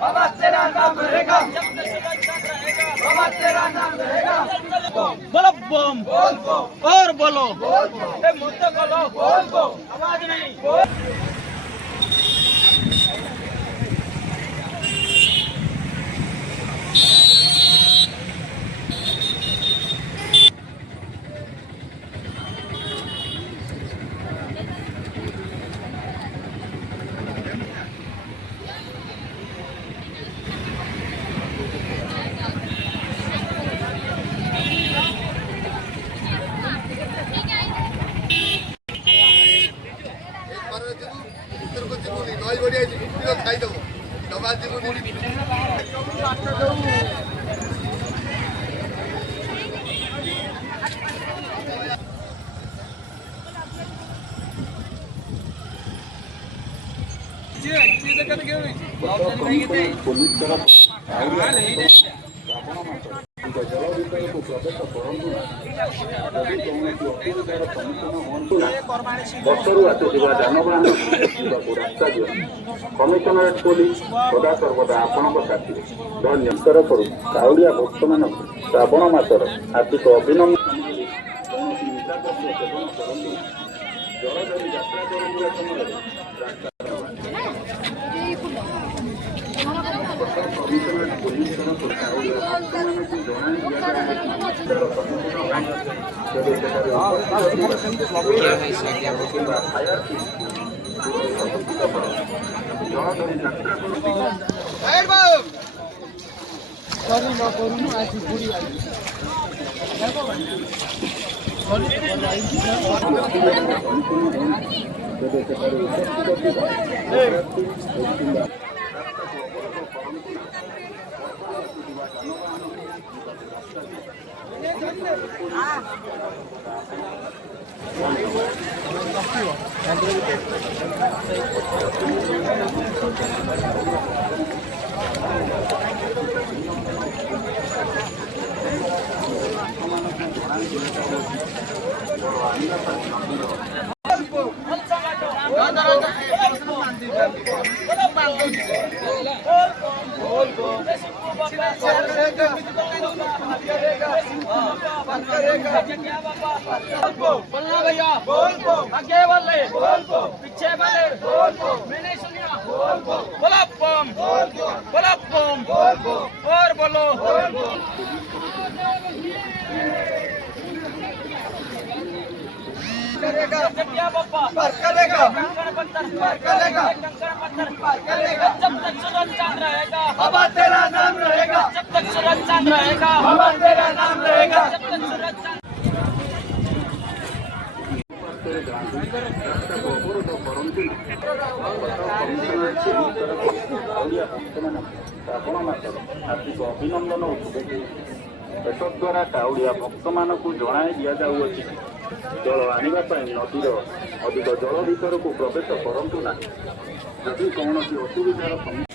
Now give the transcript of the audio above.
बाबा तेरा नाम रहेगा, जब तक सुरक्षा रहेगा बाबा तेरा नाम रहेगा। बोलो बम और बोलो मुद्दे बोलो आवाज नहीं। ଖାଇଦବ ଡବା ଯିବୁନି। पुलिस तरफ जल भितर को प्रवेश करतु यदि कौन असुविधार सम्मुखीन हूँ बसरू आसुवा जानवाहन रास्ता दियो। कमिशनरेट पुलिस सदा सर्वदा आपण साथी धन्यवाद करू। काउड़िया भक्त मान श्रावण मासर हार्दिक अभिनंदन। कौन निशाद्रव्य सेवन करूँ जल धरी यात्रा करुवा समय कमिशनरेट पुलिस तरफ काउड़िया भक्त मान बोलना भैया आगे वाले पीछे वाले मैंने सुनिया बोला बम और बोलो पार करेगा कंकड़ पत्थर पार करेगा कंकड़ पत्थर पार करेगा। जब तक सूरज चांद रहेगा बाबा तेरा नाम रहेगा, जब तक सूरज चांद रहेगा बाबा तेरा नाम रहेगा, जब तक सूरज चांद हार्दिक अभिनंदन एतद्वारा काउड़िया भक्त मान जनाई दि जाऊँगी जल आने नदीर अधिक जल भर को प्रवेश करूँ ना। जदि कौन असुविधार सम्मुखीन